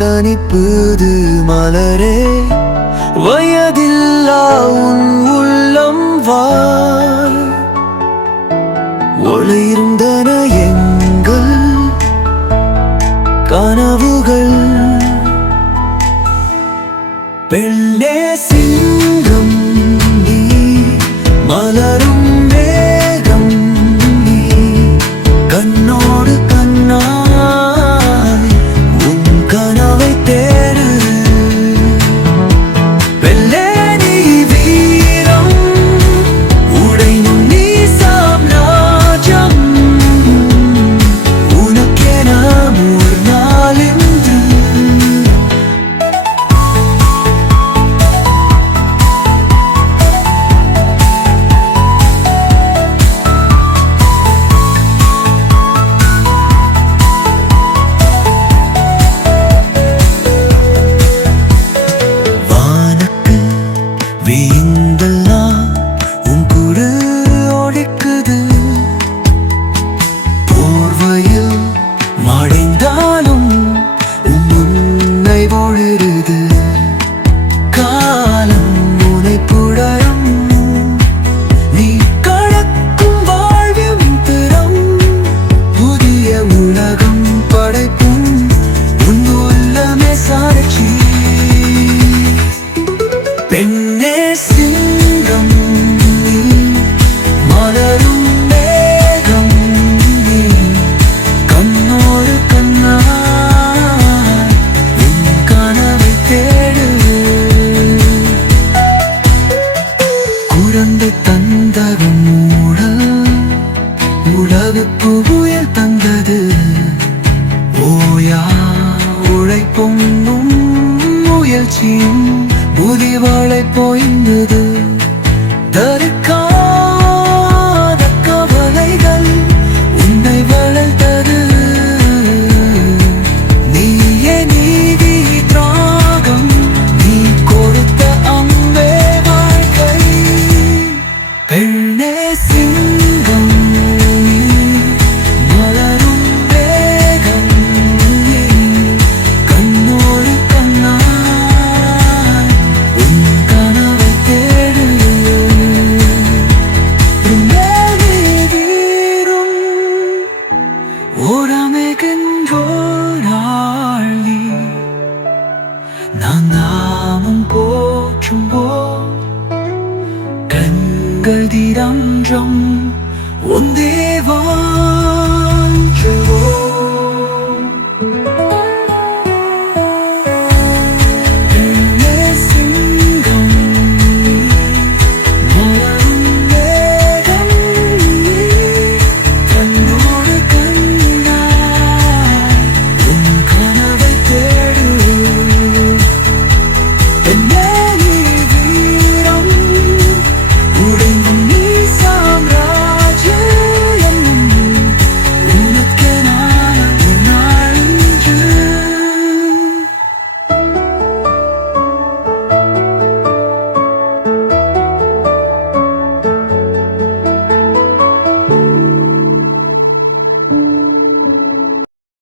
தனிப்புது மலரே. வயதில்லா உன் உள்ளம் வாழ் ஒளிர்ந்தன எங்கள் கனவுகள். பெண்ணே சிங்கம் நீ மலரும் மேகம் நீ. கண்ணோடு கண்ணா ஓயா உழைப்பும் முயற்சியும் புதிவாளை போய்ந்தது. எங்கள் தீரன்றம் உன் தேவா.